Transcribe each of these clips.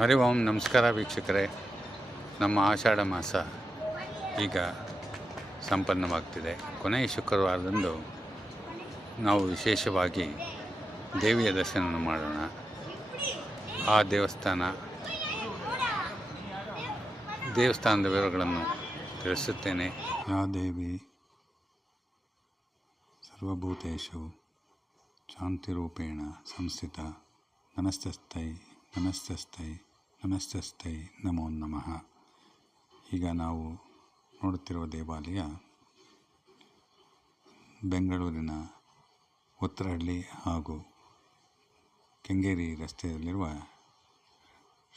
ಹರಿ ಓಂ, ನಮಸ್ಕಾರ ವೀಕ್ಷಕರೇ. ನಮ್ಮ ಆಷಾಢ ಮಾಸ ಈಗ ಸಂಪನ್ನವಾಗ್ತಿದೆ. ಕೊನೆಯ ಶುಕ್ರವಾರದಂದು ನಾವು ವಿಶೇಷವಾಗಿ ದೇವಿಯ ದರ್ಶನ ಮಾಡೋಣ. ಆ ದೇವಸ್ಥಾನ, ದೇವಸ್ಥಾನದ ವಿವರಗಳನ್ನು ತಿಳಿಸುತ್ತೇನೆ. ಯಾ ದೇವಿ ಸರ್ವಭೂತೇಶು ಶಾಂತಿರೂಪೇಣ ಸಂಸ್ಥಿತ ಮನಸ್ತಸ್ಥೈ ನಮಸ್ತಸ್ಥೈ ನಮಸ್ತಸ್ಥೈ ನಮೋ ನಮಃ. ಈಗ ನಾವು ನೋಡುತ್ತಿರುವ ದೇವಾಲಯ ಬೆಂಗಳೂರಿನ ಉತ್ತರಹಳ್ಳಿ ಹಾಗೂ ಕೆಂಗೇರಿ ರಸ್ತೆಯಲ್ಲಿರುವ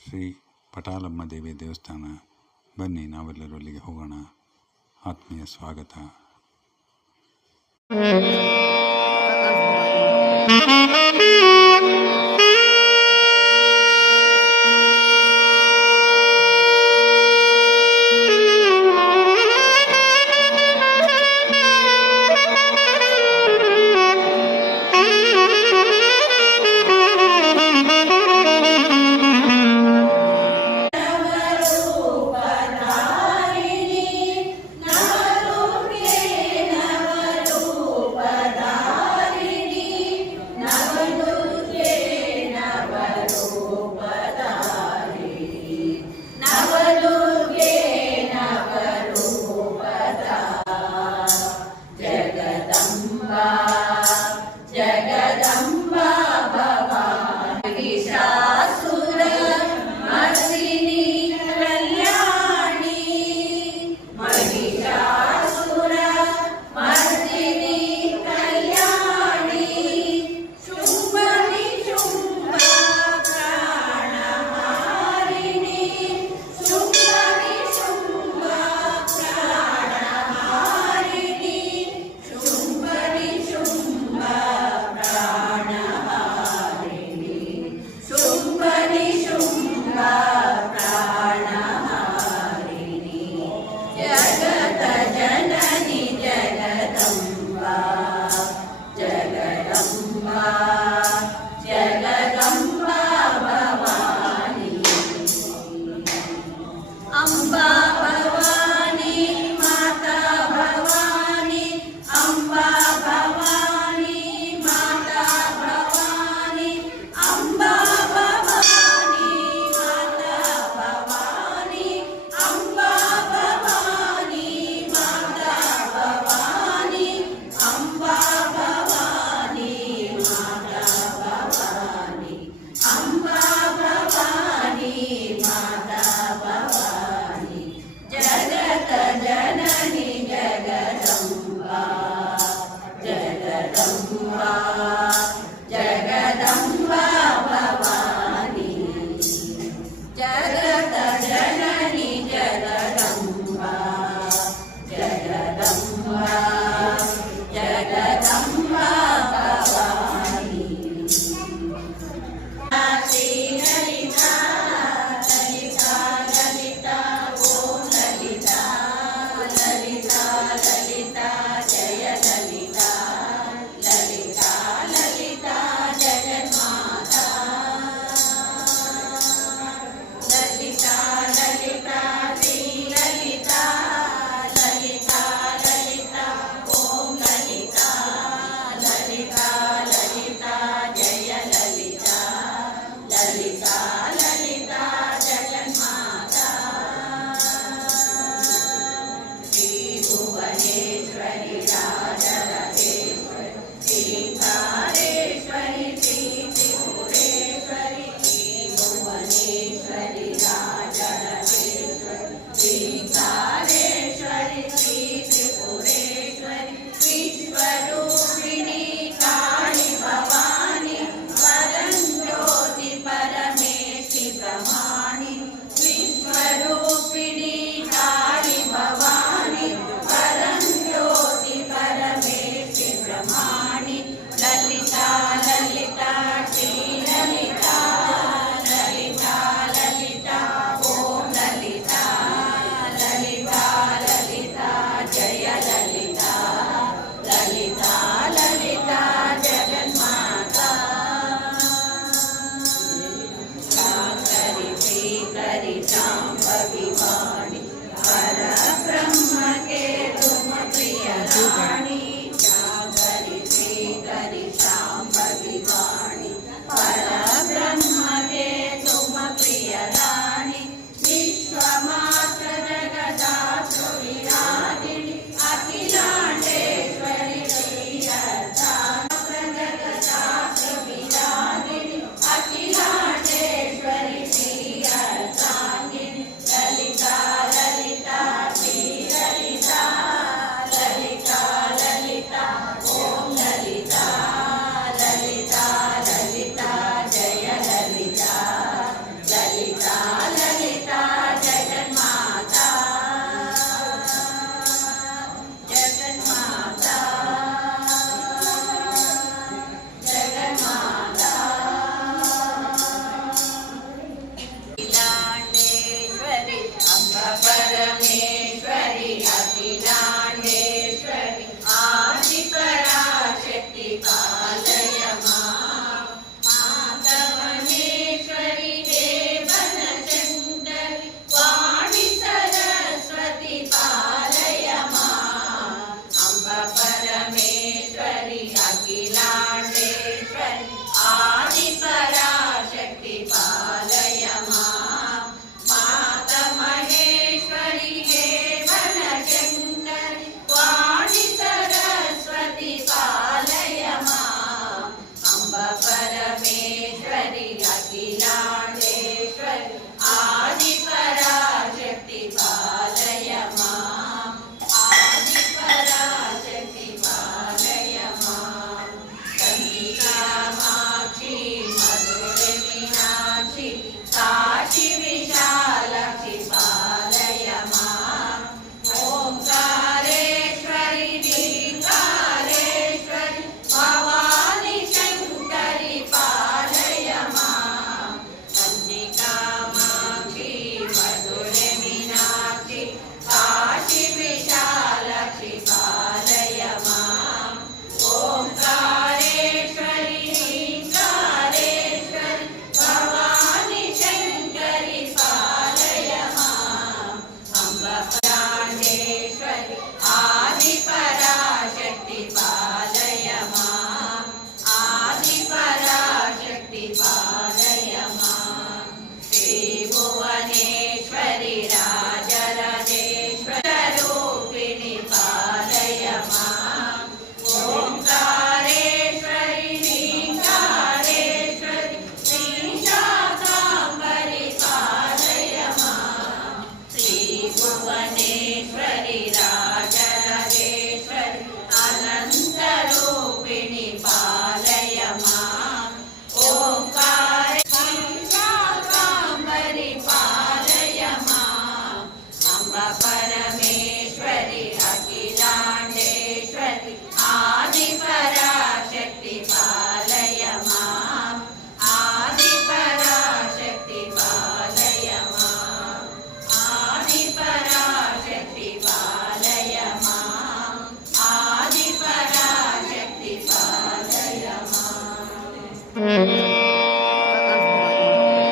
ಶ್ರೀ ಪಟಾಲಮ್ಮ ದೇವಿ ದೇವಸ್ಥಾನ. ಬನ್ನಿ, ನಾವೆಲ್ಲರೂ ಅಲ್ಲಿಗೆ ಹೋಗೋಣ. ಆತ್ಮೀಯ ಸ್ವಾಗತ.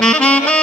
Música